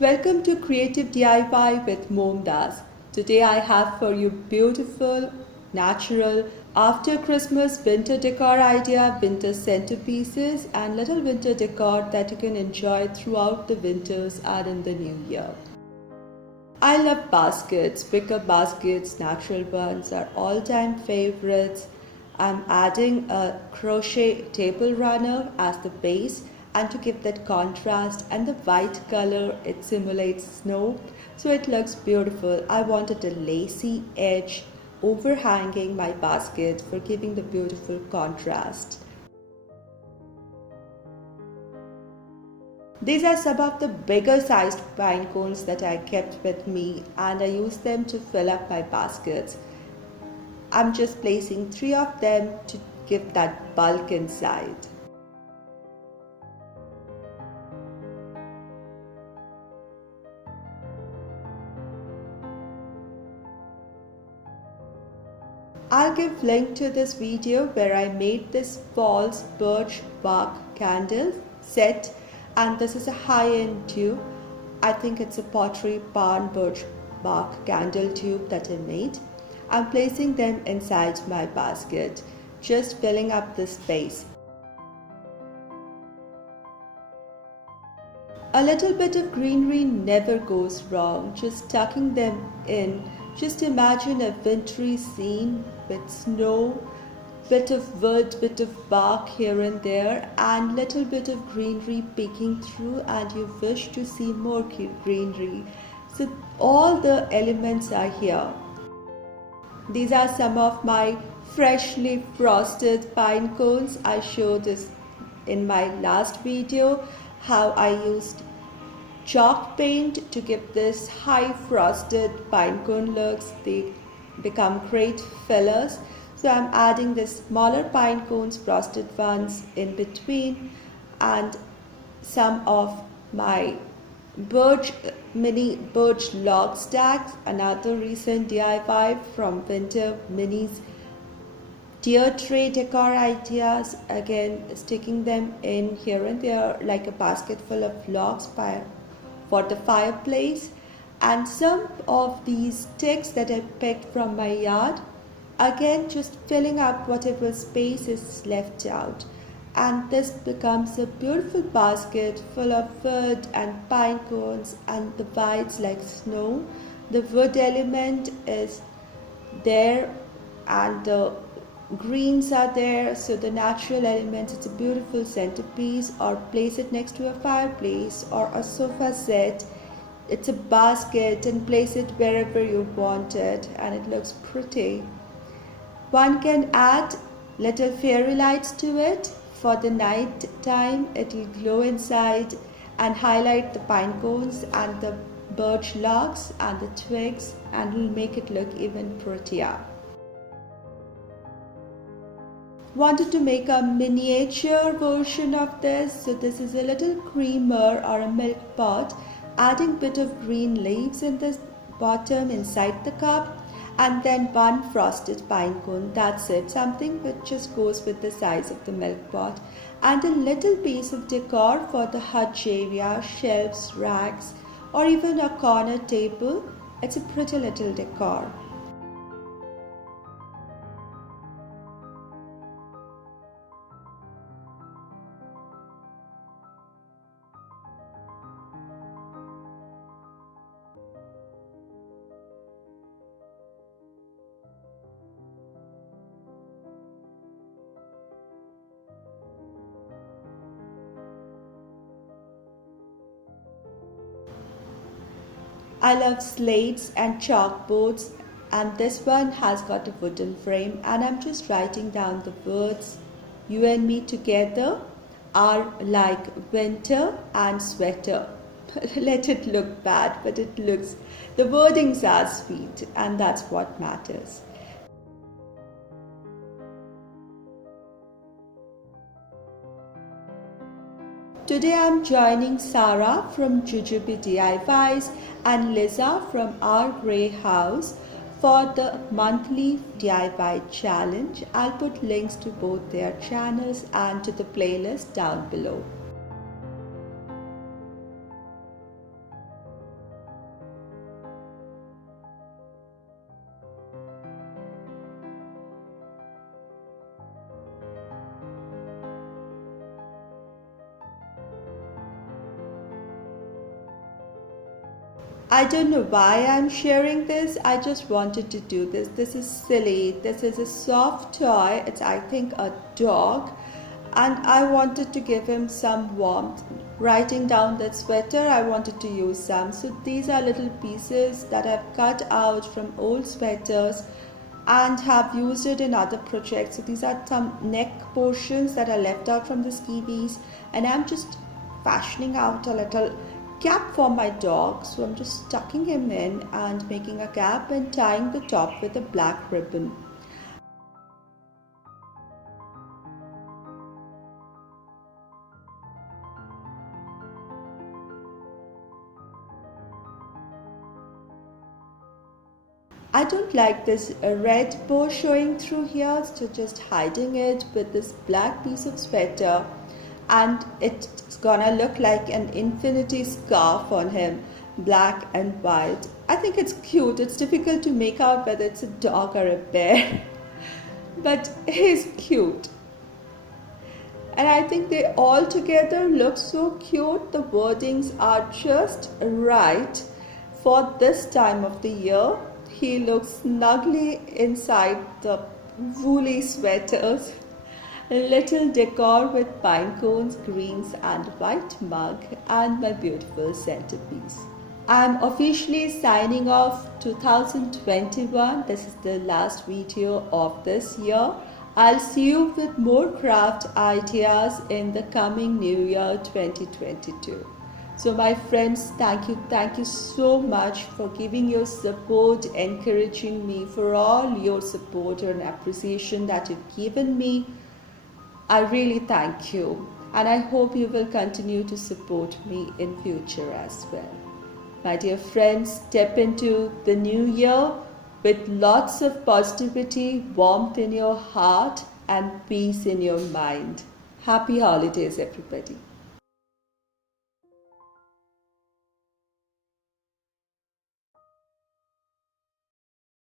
Welcome to Creative DIY with Momdas. Today I have for you beautiful, natural, after Christmas winter decor idea, winter centerpieces and little winter decor that you can enjoy throughout the winters and in the new year. I love baskets, wicker baskets, natural ones are all-time favorites. I'm adding a crochet table runner as the base, and to give that contrast and the white color, it simulates snow, so it looks beautiful. I wanted a lacy edge overhanging my basket for giving the beautiful contrast. These are some of the bigger sized pine cones that I kept with me, and I used them to fill up my baskets. I'm just placing 3 of them to give that bulk inside. I'll give link to this video where I made this false birch bark candle set, and this is a high-end tube. I think it's a Pottery Barn birch bark candle tube that I made. I'm placing them inside my basket, just filling up the space. A little bit of greenery never goes wrong, just tucking them in. Just imagine a wintry scene with snow, bit of wood, bit of bark here and there, and little bit of greenery peeking through, and you wish to see more greenery. So all the elements are here. These are some of my freshly frosted pine cones. I showed this in my last video, how I used chalk paint to give this high frosted pine cone looks. They become great fillers. So I'm adding the smaller pine cones, frosted ones in between, and some of my mini birch log stacks, another recent DIY from Winter Minis tier tray decor ideas, again sticking them in here and there like a basket full of logs for the fireplace, and some of these sticks that I picked from my yard, again just filling up whatever space is left out. And this becomes a beautiful basket full of wood and pine cones and the whites like snow. The wood element is there and the greens are there, so the natural elements, it's a beautiful centerpiece, or place it next to a fireplace or a sofa set. It's a basket and place it wherever you want it, and it looks pretty. One can add little fairy lights to it. For the night time, it will glow inside and highlight the pine cones and the birch logs and the twigs, and will make it look even prettier. Wanted to make a miniature version of this, so this is a little creamer or a milk pot, adding bit of green leaves in the bottom inside the cup, and then one frosted pine cone. That's it, something which just goes with the size of the milk pot, and a little piece of decor for the hutch area, shelves, racks, or even a corner table. It's a pretty little decor. I love slates and chalkboards, and this one has got a wooden frame, and I'm just writing down the words. You and me together are like winter and sweater. Let it look bad, but it looks, the wordings are sweet, and that's what matters. Today I'm joining Sarah from Jujube DIYs and Liza from Our Grey House for the monthly DIY challenge. I'll put links to both their channels and to the playlist down below. I don't know why I'm sharing this. I just wanted to do this. This is silly. This is a soft toy. It's, I think, a dog. And I wanted to give him some warmth. Writing down that sweater, I wanted to use some. So these are little pieces that I've cut out from old sweaters and have used it in other projects. So these are some neck portions that are left out from the skivvies. And I'm just fashioning out a little cap for my dog. So I'm just tucking him in and making a cap and tying the top with a black ribbon. I don't like this red bow showing through here, so just hiding it with this black piece of sweater, and it's gonna look like an infinity scarf on him, black and white. I think it's cute. It's difficult to make out whether it's a dog or a bear, but he's cute. And I think they all together look so cute. The wordings are just right for this time of the year. He looks snugly inside the woolly sweaters. A little decor with pine cones, greens and white mug, and my beautiful centerpiece. I'm officially signing off 2021. This is the last video of this year. I'll see you with more craft ideas in the coming new year 2022. So my friends, thank you so much for giving your support, encouraging me, for all your support and appreciation that you've given me. I really thank you, and I hope you will continue to support me in future as well. My dear friends, step into the new year with lots of positivity, warmth in your heart and peace in your mind. Happy holidays, everybody.